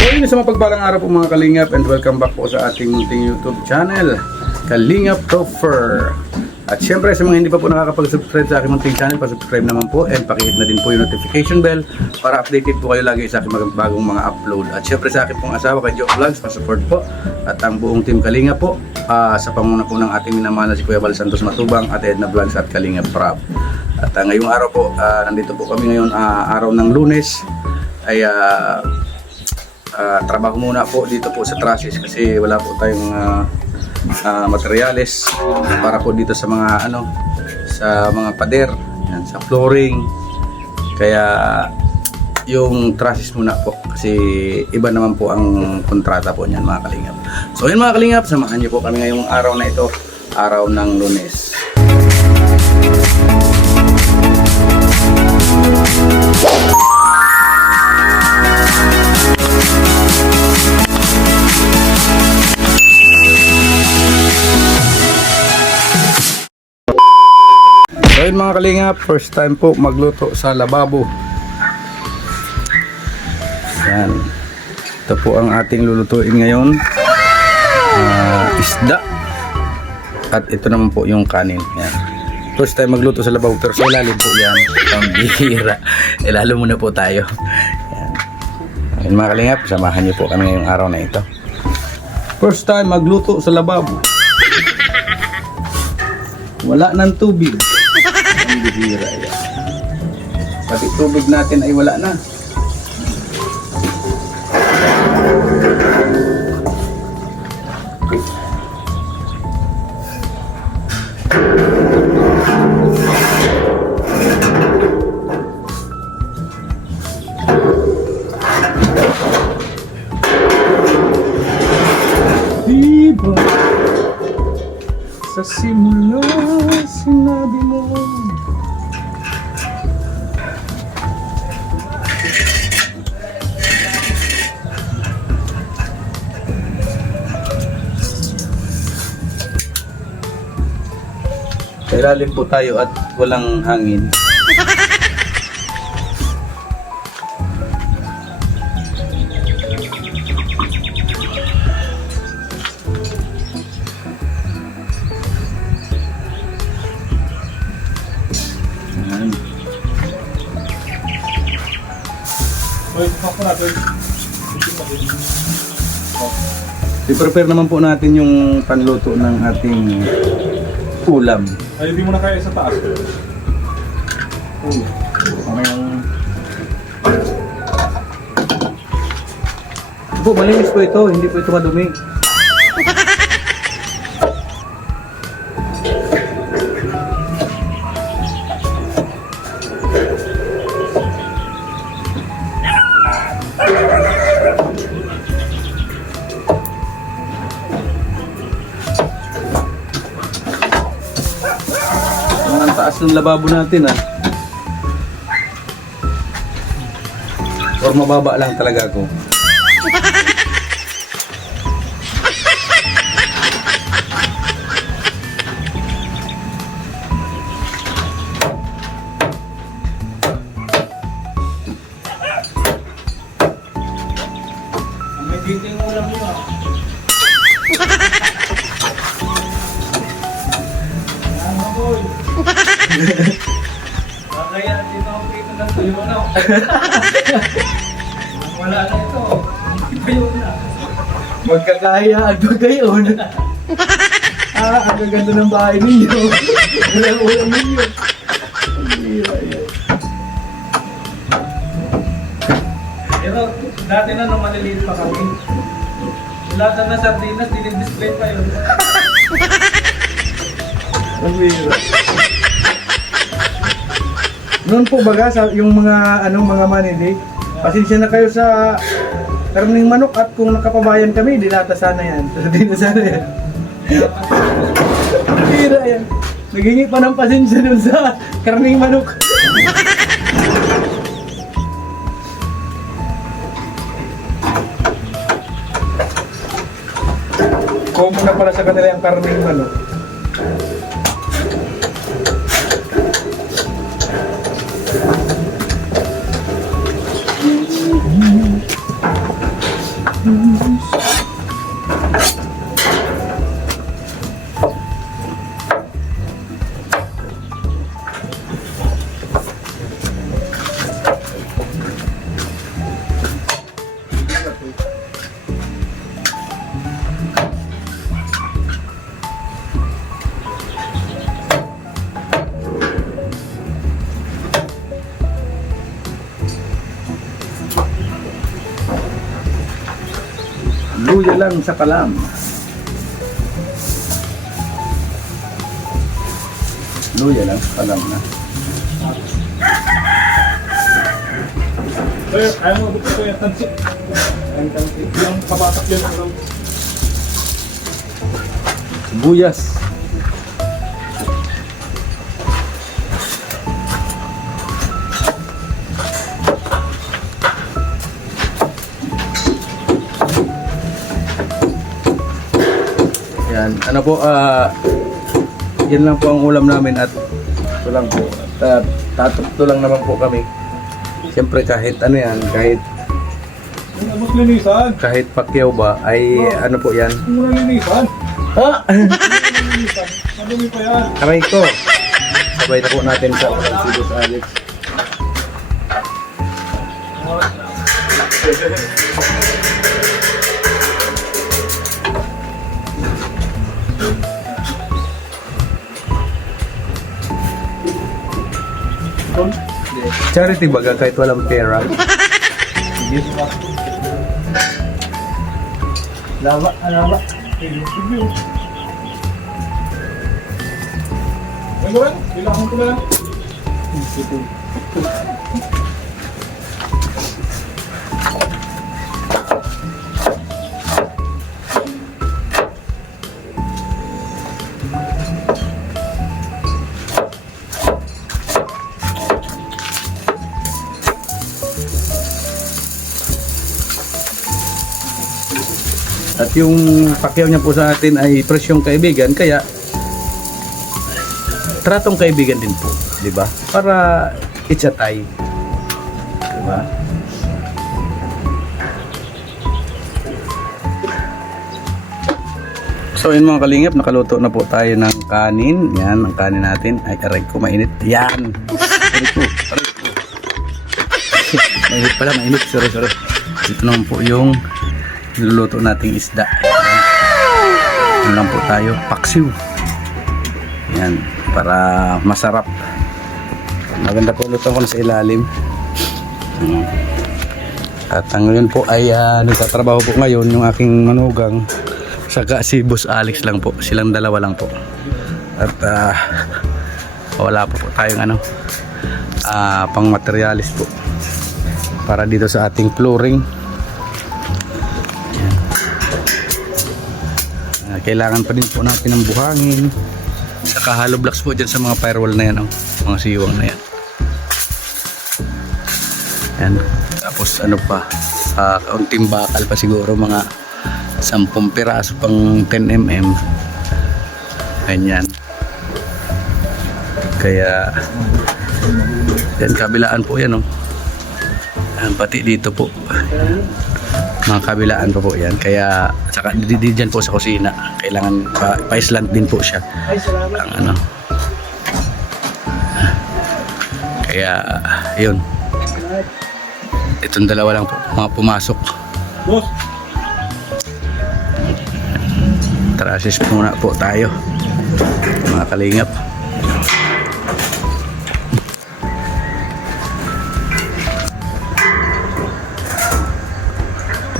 So yun, sa mapagpalang araw po mga Kalingap, and welcome back po sa ating munting YouTube channel, Kalingap Topher. At syempre sa mga hindi pa po nakakapag-subscribe sa aking munting channel, pa-subscribe naman po and pakihit na din po yung notification bell para updated po kayo lagi sa aking bagong mga upload. At syempre sa akin pong asawa kay Joe Vlogs, pa-support po, at ang buong team Kalingap po sa pamuna po ng ating minamahal na si Kuya Val Santos Matubang at Edna Vlogs at Kalingap Prab. At ngayong araw po, nandito po kami ngayon, araw ng Lunes, ay trabaho muna po dito po sa Trasis kasi wala po tayong materyales para po dito sa mga sa mga pader, yan, sa flooring. Kaya yung Trasis muna po kasi iba naman po ang kontrata po niyan mga Kalingap. So yun mga Kalingap, samahan niyo po kami ngayong araw na ito, araw ng Lunes. So yun mga Kalingap, first time po magluto sa lababo. Yan. Ito po ang ating lulutuin ngayon. Isda. At ito naman po yung kanin. Yan. First time magluto sa lababo, pero sa ilalim po yan. Ang bihira. Ilalo muna po tayo. Yan. Ayun mga Kalingap, samahan niyo po kami ngayong araw na ito. First time magluto sa lababo. Wala ng tubig. Ang bihira yan. Pati tubig natin ay wala na. Diba sa simula sinabi mo sa ilalim po tayo at walang hangin. I-prepare naman po natin yung panluto ng ating ulam. Ay, hindi mo na kaya sa taas. Po, malinis po ito, hindi po ito madumi. Ang taas ng lababo natin or mababa lang talaga ako. May dito yung ulam niyo. Kaya dito ako dito ng tuyo na. Wala na ito. Tuyo na. Magkakahiyaan pa gayon. Ang gaganda ng bahay ninyo. Walang ulam ninyo. Pero dati na nung maliliit pa kami. Lahat na sardinas, dinidisplay pa yun. Ang bihira. Noon po baga sa yung mga mga manilig, pasensya na kayo sa karning manok at kung nakapabayan kami, dilata sana yan. Di na sana yan. Ang bihira yan. Naghingi pa ng pasensya dun sa karning manok. Common na pala sa kanila yung karning manok. Luya lang sa kalam. Luya lang sa kalam na. Ayaw mo ito yung tansik. Ang tansik. Yung kabatak yan. Sibuyas. Yan, ano po, yan lang po ang ulam namin at ito lang po. Tatapto lang naman po kami. Siyempre kahit ano yan, Mas linisan. kahit pakyaw ba, ay ano po yan. Muna linisan. Ha? Linisan. Madumi pa yan. Aray ko. Sabay na po natin sa Sibus Alex. Charity baga kahit walang pera. Laba, laba. Ano ba? Kailangan ko na lang. At yung pakyaw niya po sa atin ay presyong kaibigan, kaya tratong kaibigan din po, di ba? Para it's a tie. Di ba? So yun mga kalingap, nakaluto na po tayo ng kanin. Yan, ang kanin natin. Ay, aray ko, mainit. Yan! Aray ko, aray ko. Mainit pala, mainit. Sorry. Ito naman po yung niluluto nating isda. Yan lang po tayo, paksiw. Yan, para masarap. Maganda po luto ko na sa ilalim. At ang ngayon po ay nagtatrabaho po ngayon yung aking manugang, saka si Boss Alex lang po. Silang dalawa lang po. At wala po tayong pang materialis po para dito sa ating flooring. Kailangan pa din po natin ng buhangin, saka hollow blocks po dyan sa mga firewall na yan, mga siwang na yan. Yan. Tapos ano pa, kaunting bakal pa siguro, mga 10 piraso pang 10 mm. Ganyan. Kaya yan, kabilaan po yan, yan, pati dito po mga kabilaan pa po yan. Kaya saka dyan po sa kusina kailangan pa-islant din po siya. Ay, salamat. Ang kaya yun, itong dalawa lang po mga pumasok. Boss. Trasis muna po tayo mga kalingap.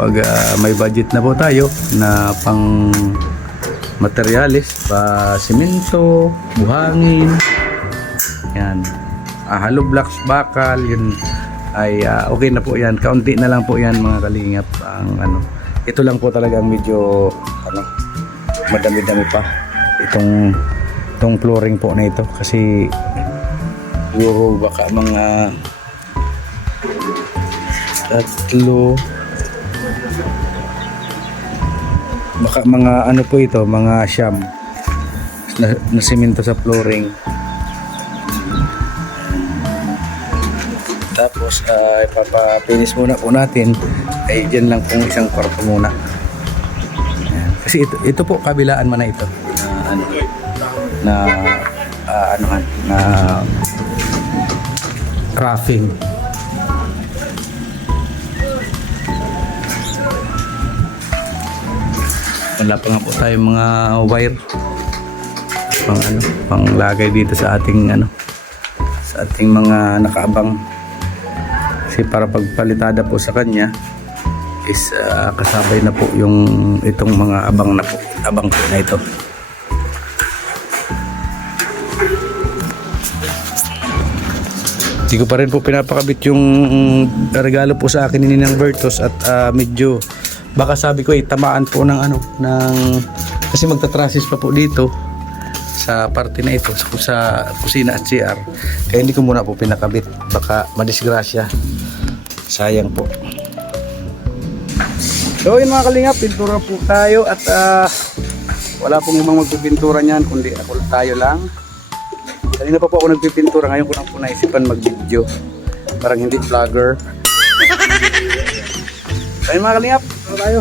Pag may budget na po tayo na pang materialis, pa simento, buhangin, yan, hollow blocks, bakal, yun ay okay na po yan. Kaunti na lang po yan mga kalingap. Ang ito lang po talagang medyo madami-dami pa itong flooring po na ito, kasi siguro baka mga 3, baka mga po ito, mga siyam na simento sa flooring. Tapos Tapos ipapapinis muna po natin ay dyan lang pong isang kwarto muna. Ayan. Kasi ito po kabilaan man na ito na roughing. Wala pa nga po tayong mga wire pang lagay dito sa ating sa ating mga nakaabang, kasi para pagpalitada po sa kanya is kasabay na po yung itong mga abang po na ito. Hindi ko pa rin po pinapakabit yung regalo po sa akin ni Ninang Bertos at medyo baka sabi ko tamaan po ng kasi magtatrasis pa po dito sa parte na ito sa kusina at CR, kaya hindi ko muna po pinakabit, baka madisgrasya, sayang po. So yun mga kalingap, pintura po tayo at wala pong ibang magpipintura niyan kundi tayo lang. Kanina pa po ako nagpipintura, ngayon ko lang po naisipan mag-video, parang hindi vlogger. So yun mga kalingap, tayo.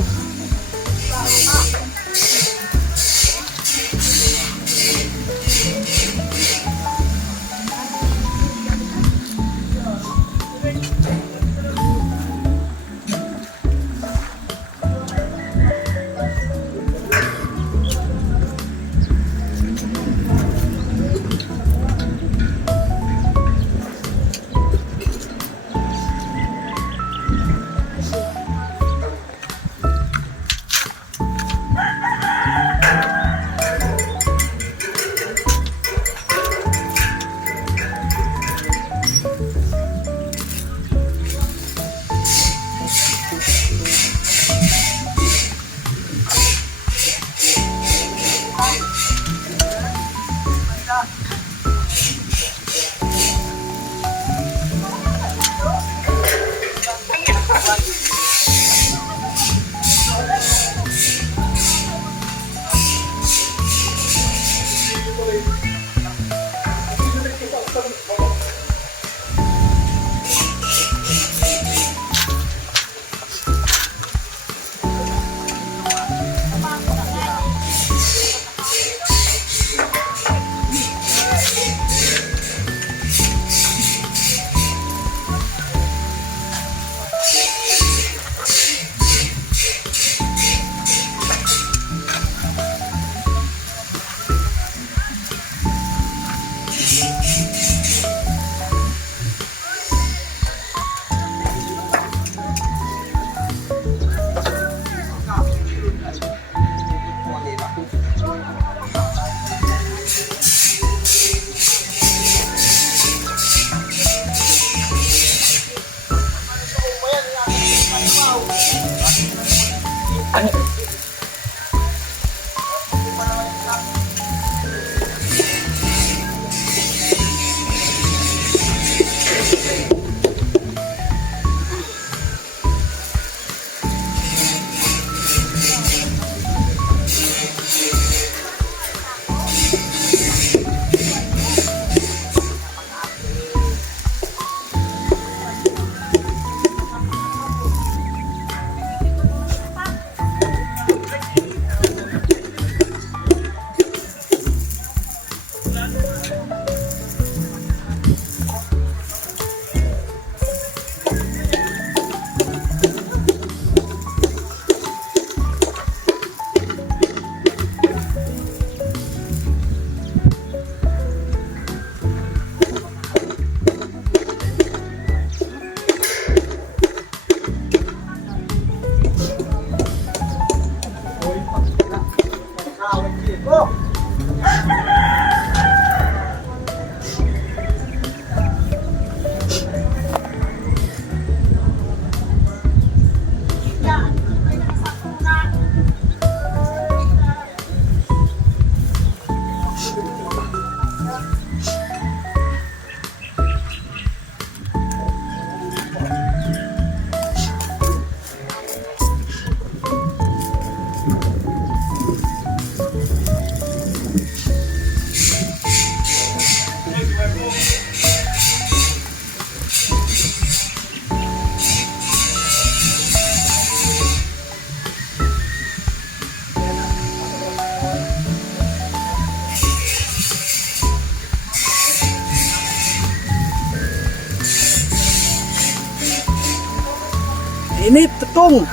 Init, tutong.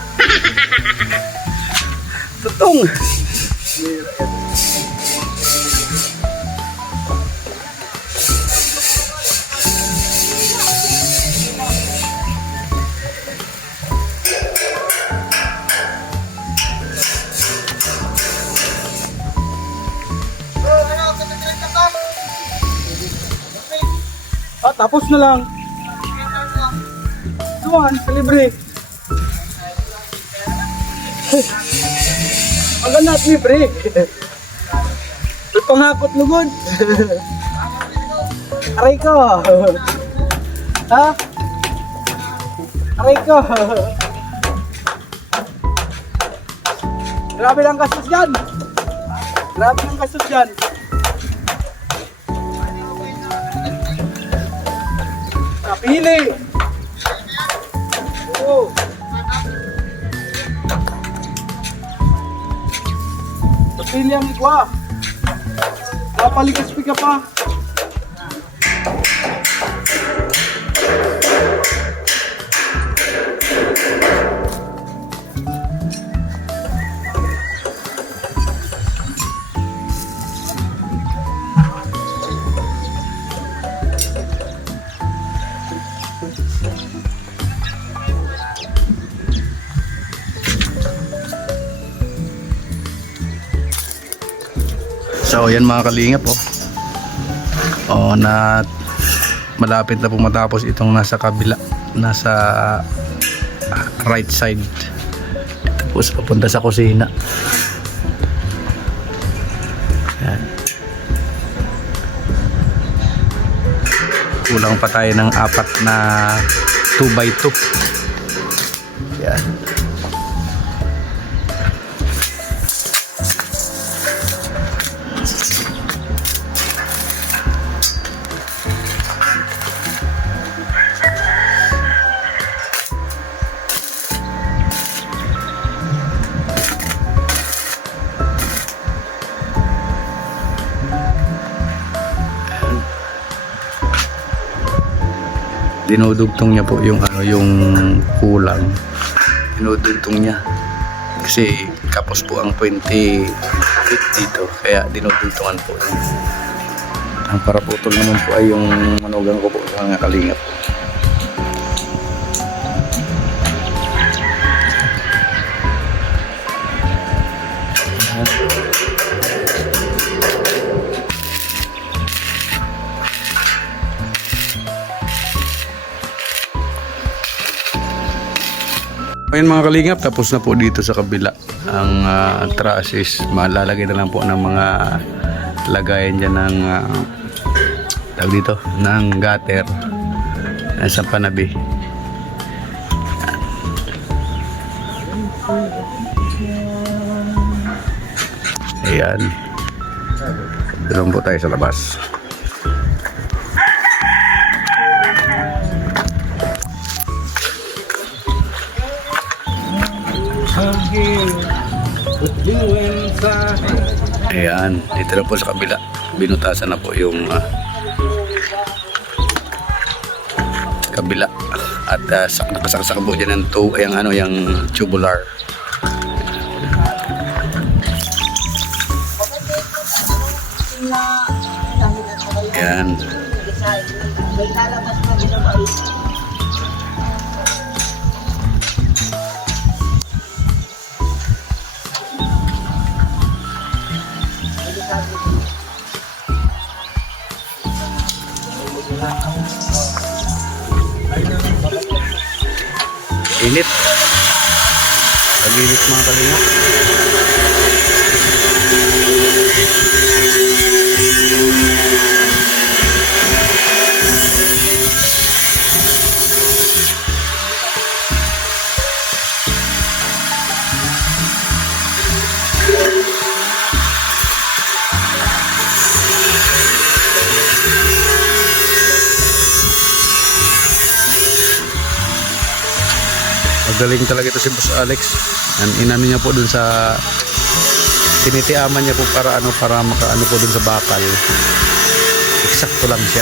Tutong. Ah, tapos na lang. Tuwan, libre. Ang ganda at libre. Pangakot lugod. Aray ko. Ha? Aray ko. Grabe lang gastos dyan. Grabe lang gastos dyan. Napili. Oo. Napili ang igwa. Napaligas ka pa. So yan mga kalingap po. Na malapit na po matapos itong nasa kabila, nasa right side. Tapos papunta sa kusina. Yan. Kulang pa tayo ng 4 na 2x2. Yan. Dinudugtong niya po yung yung kulang. Dinudugtong niya kasi kapos po ang 20 feet dito, kaya dinudugtungan po. Ang paraputol naman po ay yung manugang ko po sa mga kalingap. Ayun mga kalingap, tapos na po dito sa kabila ang trusses. Malalagay na lang po ng mga lagayan dyan ng tawag dito, ng gutter sa panabi. Ayan, doon po tayo sa labas. Ayan, dito na po sa kabila. Binutasan na po yung kabila. At nakasaksak po dyan yung tubular. Ayan. Init. Pag-init mga kalingap. Magaling talaga ito si Boss Alex. Inano niya po dun sa tinitiaman niya po para makaano po dun sa bakal. Eksakto lang siya.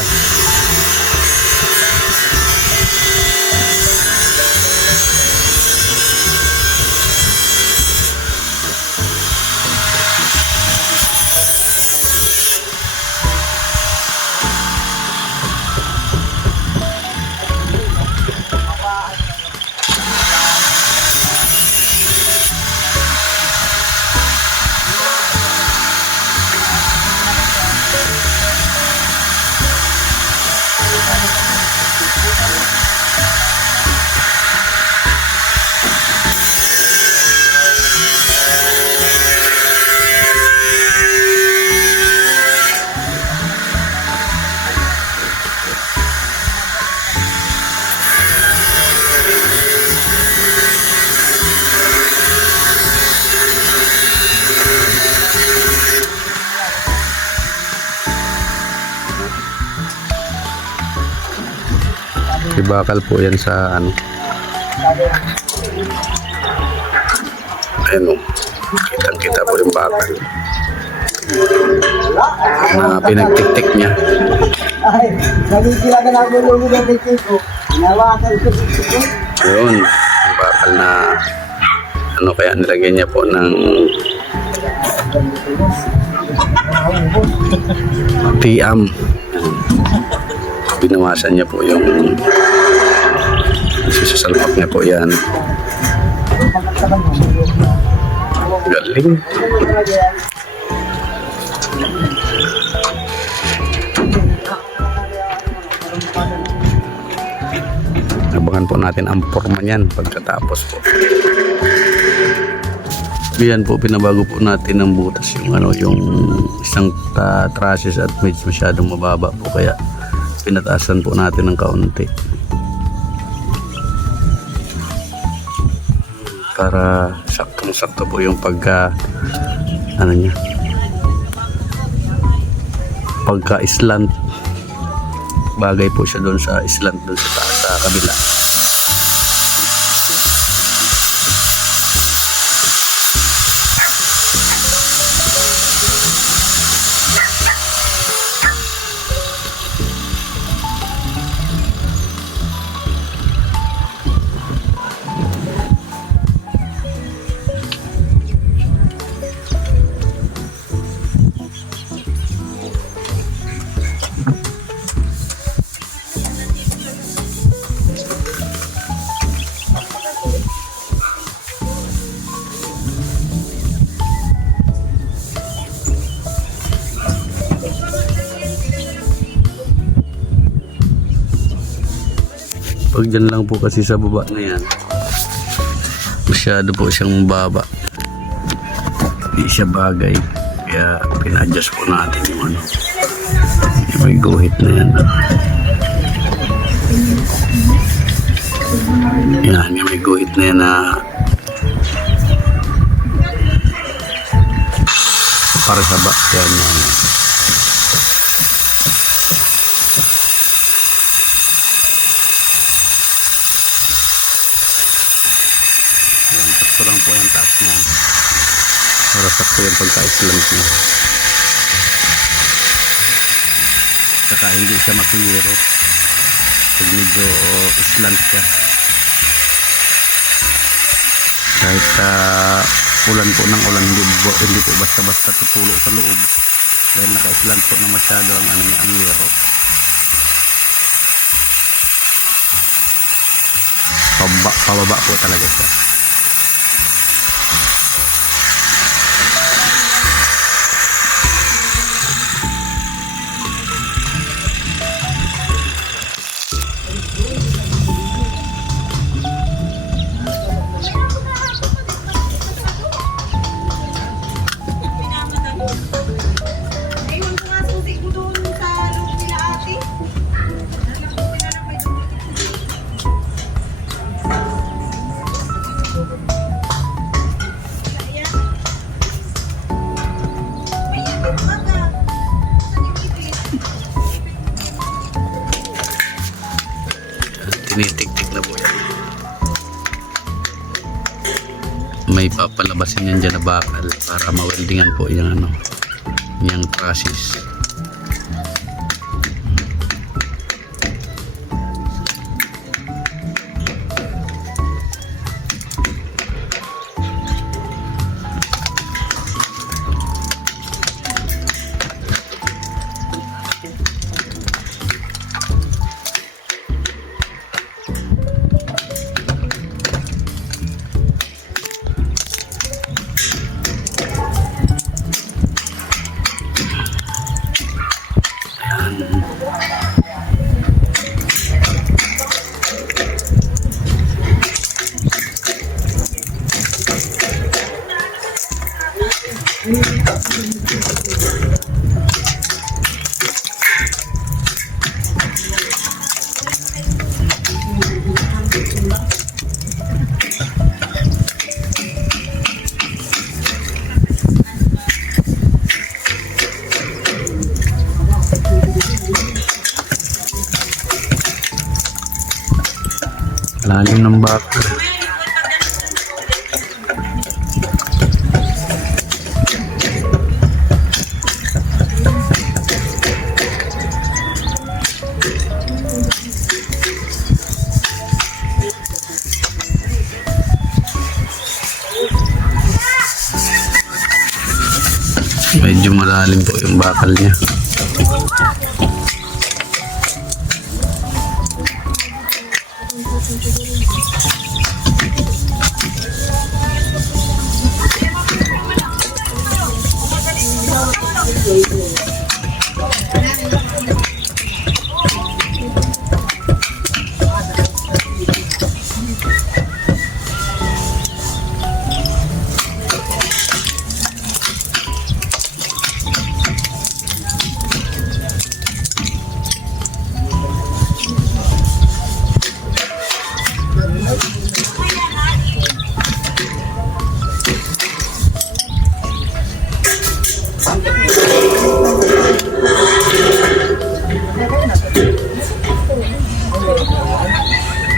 May bakal po yan sa ano. Ayan o. Kitang-kita po yung bakal. Na pinagtik-tik niya. Ay, nagigila ka na ako yung mga ko. Hinawakan ko dito. Ayun. Yung bakal na ano kaya nilagyan niya po ng tiam. Binawasan niya po yung sasalpak niya po yan. Galing. Abangan po natin ang forma niyan pagkatapos po. Yan po, pinabago po natin ng butas yung ano, yung isang trusses at masyadong mababa po, kaya pinataasan po natin ng kaunti para saktong-sakto po yung pagka ano niya, pagka slant. Bagay po siya doon sa slant doon sa taas, sa kabila. Pag dyan lang po kasi sa baba na yan, masyado po siyang baba, hindi siya bagay, kaya pina-adjust po natin yung ano, yung may guhit na yan. Yan, yung may guhit na yan na para sa bak, yan yan. Sakto lang po yung taas niyan para sakto yung pagka-slant niya, saka hindi siya makihiro pag medyo slant siya. Kahit ulan po ng ulan, hindi po basta-basta tutulo sa loob dahil naka-slant po na masyado ang ano niya, ang hiro. Pababa po talaga siya. Naiwan ko nga susi ko doon sa loob nila ate. Alam ko na may Ayan. May ipit aga. Saan yung ipit? Tinitik-tik na po yan. May papalabasin yan dyan na bakal para ma-weldingan po yung ano, yung trusses. Lalim ng baka. Medyo malalim po yung bakal niya.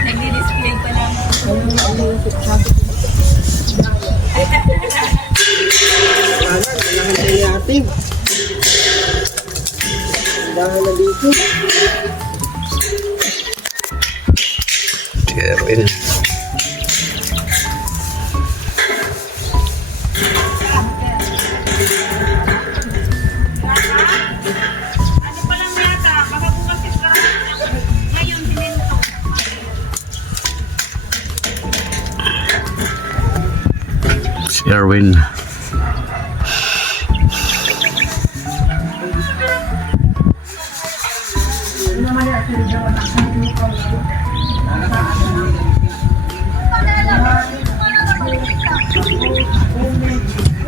Nagdi-display pa lang. Kailangan tayo ating. Dahil na dito. Erwin. Ano pa lang yata, baka bukas yung karamihan. Ngayon, sininto. Si Erwin.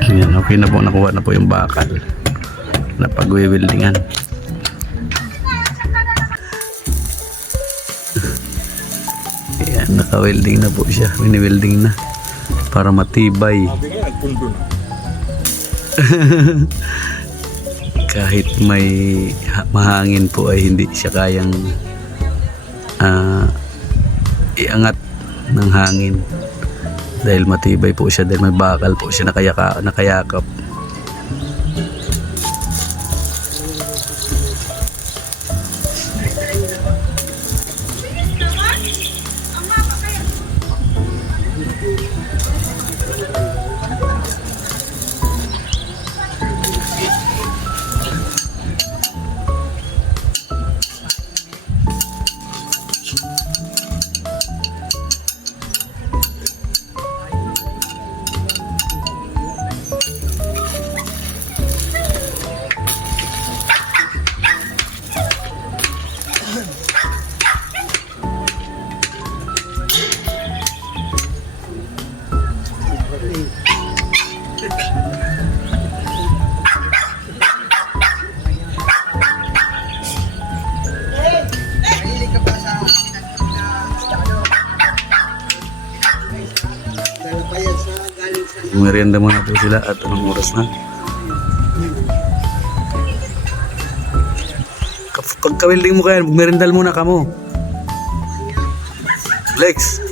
Ayan, okay na po, nakuha na po yung bakal na pag-wieldingan. Ayan, naka-welding na po siya, mini-welding na para matibay. Kahit may mahangin po ay hindi siya kayang iangat ng hangin dahil matibay po siya, dahil may bakal po siya nakayakap. Mahilig ka pa sa dahil pa yan sa galing sa Merienda muna po sila at anong oras na? Pagka-welding mo kaya, merendal muna ka mo. Lex.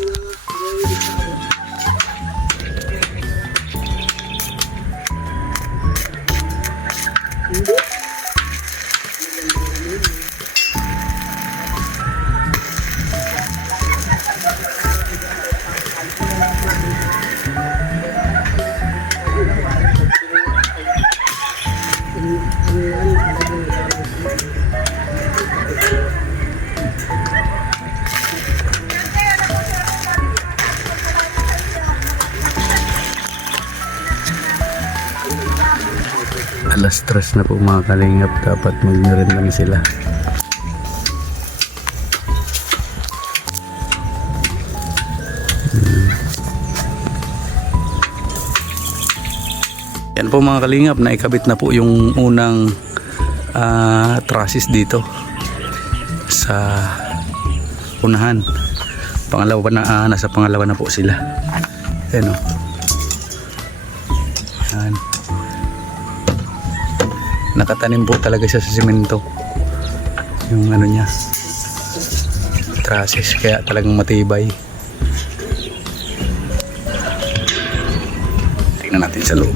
Alas 3 na po mga kalingap, dapat magmerenda na sila. Yan po mga kalingap, naikabit na po yung unang trusses dito sa unahan. Pangalawa pa na, nasa pangalawa na po sila. Ayan o. Yan. Nakatanim po talaga siya sa simento yung ano niya, trusses, kaya talagang matibay. tingnan natin sa loob.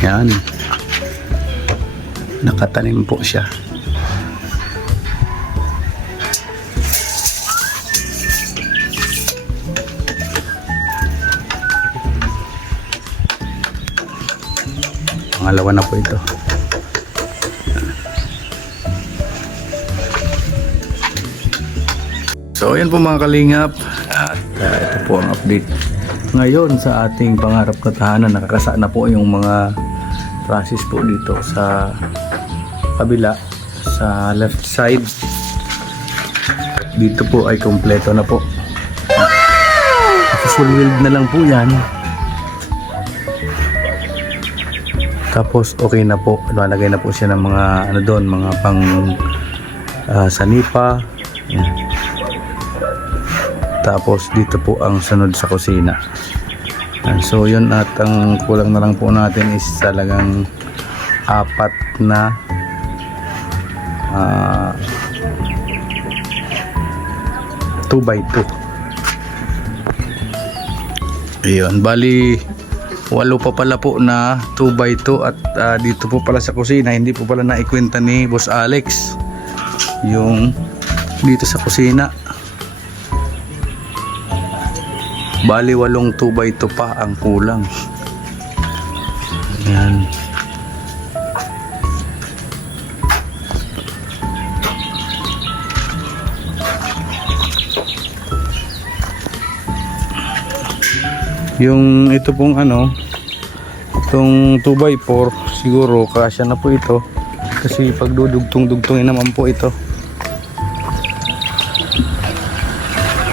Yan. Nakatanim po siya. Pangalawa na po ito. So ayan po mga kalingap, at ito po ang update ngayon sa ating pangarap na tahanan. Nakakasa na po yung mga trusses po dito sa kabila, sa left side. Dito po ay kompleto na po. Full weld na lang po yan. Tapos okay na po, lalagay na po siya ng mga ano doon, mga pang sanipa. Yan. Tapos dito po ang sunod sa kusina. Yan. So yun, at ang kulang na lang po natin is talagang 4 na 2x2. Ayun, bali 8 pa pala po na 2x2 at dito po pala sa kusina, hindi po pala naikwenta ni Boss Alex yung dito sa kusina. Bali 8 2x2 pa ang kulang. Ayan. Yung ito pong ano, itong 2x4 siguro kasya na po ito kasi pag dudugtong-dugtongin naman po ito.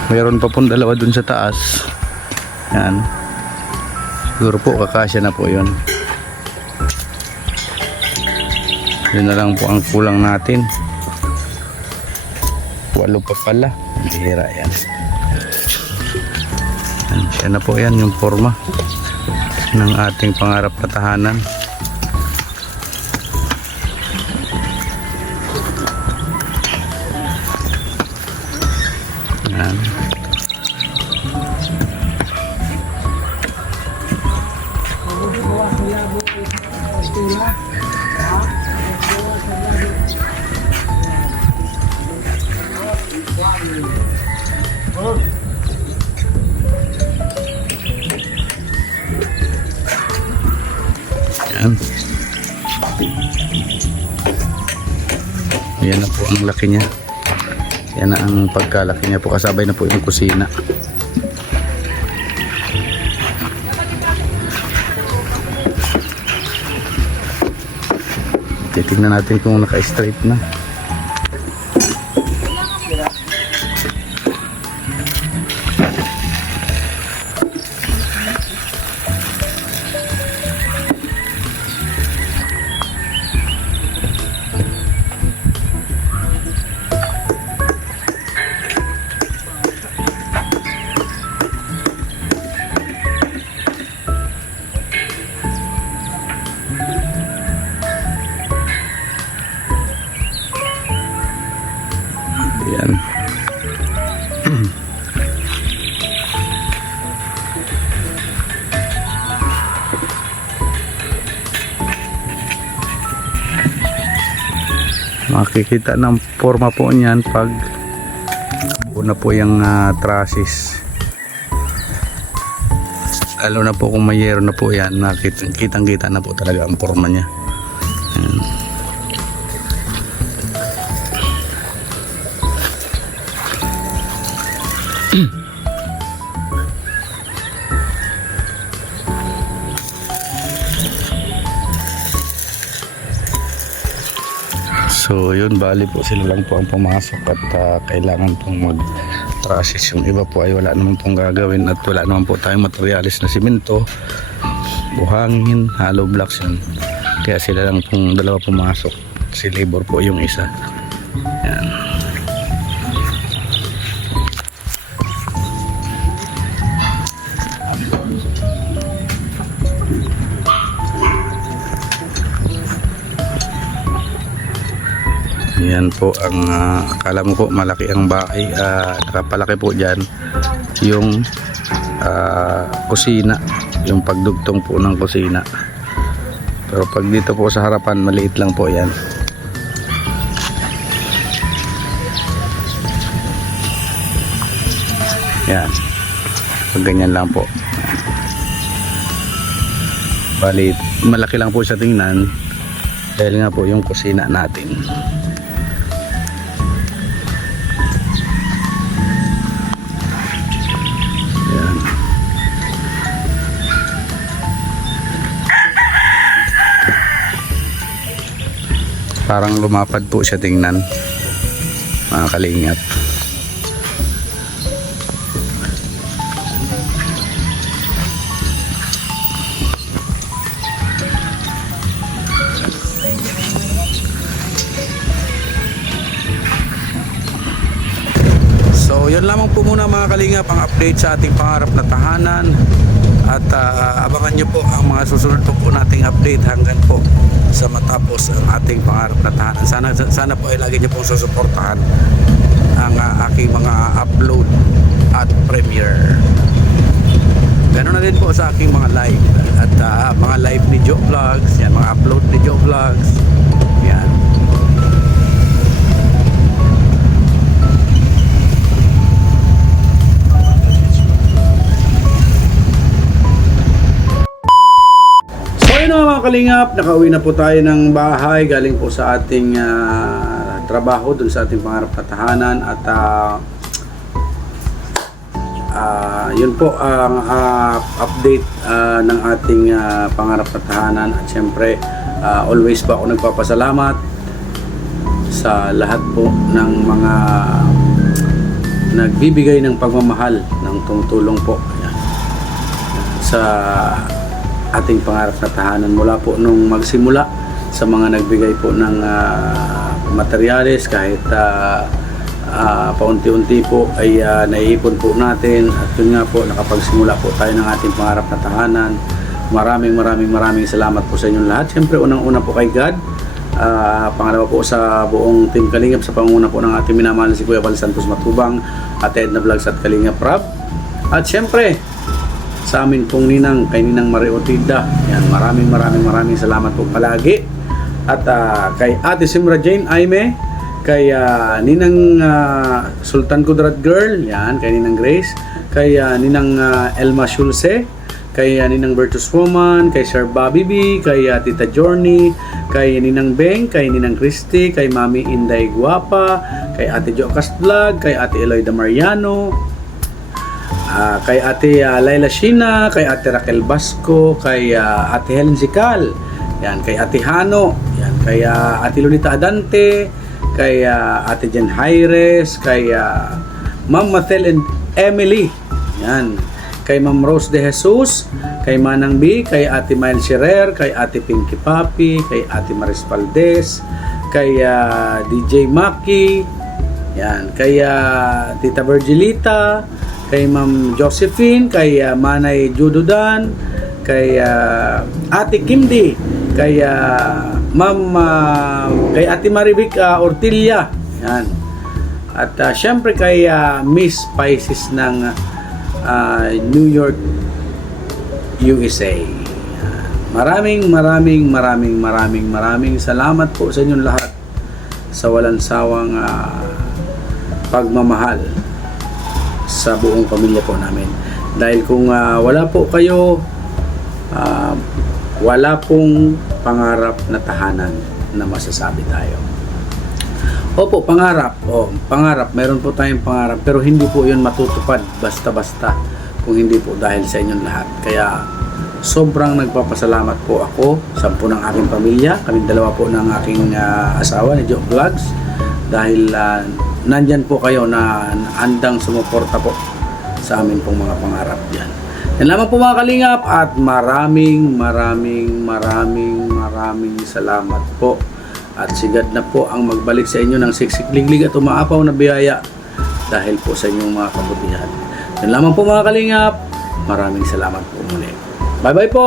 Meron pa pong dalawa dun sa taas. Yan, siguro po kakasya na po yun. Yun na lang po ang kulang natin. 8 pa pala, bihira yan. Siya na po yan yung forma ng ating pangarap na tahanan. Yan. Yan. Yan na po ang laki niya. Yan na ang pagkalaki niya po. Kasabay na po yung kusina. Titignan natin kung naka-straight na. Yan. Makikita ng forma po niyan pag buo na po yung trusses. Lalo na po kung mayero na po yan, kitang-kita na po talaga ang forma niya. Yan. So yun, bali po sila lang po ang pumasok at kailangan pong mag-trusses. Yung iba po ay wala naman pong gagawin at wala naman po tayong materialis na simento, buhangin, hollow blocks yun. Kaya sila lang pong dalawa pumasok. Si labor po yung isa. Yan. Yan po ang akala mo po malaki ang bahay. Nakapalaki po dyan yung kusina, yung pagdugtong po ng kusina. Pero pag dito po sa harapan, maliit lang po yan. Yan. Pag ganyan lang po. Bali, malaki lang po sa tingnan dahil nga po yung kusina natin. Yan. Parang lumapad po siya tingnan, mga kalingap. So yun lamang po muna mga kalingap ang update sa ating pangarap na tahanan. At abangan nyo po ang mga susunod po nating update hanggang po sa matapos ang ating pangarap na tahanan. Sana po ay lagi nyo pong susuportahan ang aking mga upload at premiere. Ganoon na din po sa aking mga live at mga live ni Joe Vlogs, yan, mga upload ni Joe Vlogs. Yan. Mga kalingap, nakauwi na po tayo ng bahay galing po sa ating trabaho dun sa ating pangarap na tahanan at yun po ang update ng ating pangarap na tahanan at syempre always po ako nagpapasalamat sa lahat po ng mga nagbibigay ng pagmamahal ng tumutulong po sa ating pangarap na tahanan mula po nung magsimula sa mga nagbigay po ng materyales kahit paunti-unti po ay naiipon po natin at yun nga po nakapagsimula po tayo ng ating pangarap na tahanan. Maraming salamat po sa inyong lahat. Siyempre unang-una po kay God, pangalawa po sa buong Team Kalingap sa pangunguna po ng ating minamahal si Kuya Val Santos Matubang at Edna Vlogs at Kalingap Rap at siyempre sa amin pong ninang, kay Ninang Mariotida. Yan, maraming salamat po palagi. At kay Ate Simra Jane Aime, kay Ninang Sultan Kudrat Girl, yan, kay Ninang Grace, kay Ninang Elma Schulze, kay Ninang Bertus Woman, kay Sir Bobby B, kay Tita Journey, kay Ninang Beng, kay Ninang Christy, kay Mami Inday Guapa, kay Ate Jocas Vlog, kay Ate Eloida Mariano, kay Ate Laila Shina, kay Ate Raquel Basco, kay Ate Helen Zical, yan, kay Ate Hano, yan, kay Ate Lolita Adante, kay Ate Jen Jaires, kay Ma'am Mathel and Emily, yan, kay Ma'am Rose de Jesus, kay Manang B, kay Ate Mael Scherer, kay Ate Pinky Papi, kay Ate Maris Valdez, kay DJ Maki, yan, kay Tita Virgilita, kay Ma'am Josephine, kay Manay Jududan, kay Ate Kimdi, kay Ma'am kay Ate Marivic Ortilla, yan. At syempre kay Miss Pisces ng New York, USA. Maraming salamat po sa inyong lahat sa walang sawang pagmamahal sa buong pamilya po namin. Dahil kung wala po kayo, wala pong pangarap na tahanan na masasabi tayo. Opo, pangarap. Pangarap. Meron po tayong pangarap pero hindi po yun matutupad basta-basta kung hindi po dahil sa inyong lahat. Kaya sobrang nagpapasalamat po ako sa po ng aking pamilya. Kaming dalawa po ng aking asawa ni Joe Vlogs dahil nandyan po kayo na andang sumuporta po sa amin pong mga pangarap dyan. Yan lamang po mga kalingap at maraming salamat po. At sigad na po ang magbalik sa inyo ng siksik-liglig at umaapaw na biyaya dahil po sa inyong mga kabutihan. Yan lamang po mga kalingap. Maraming salamat po muli. Bye-bye po!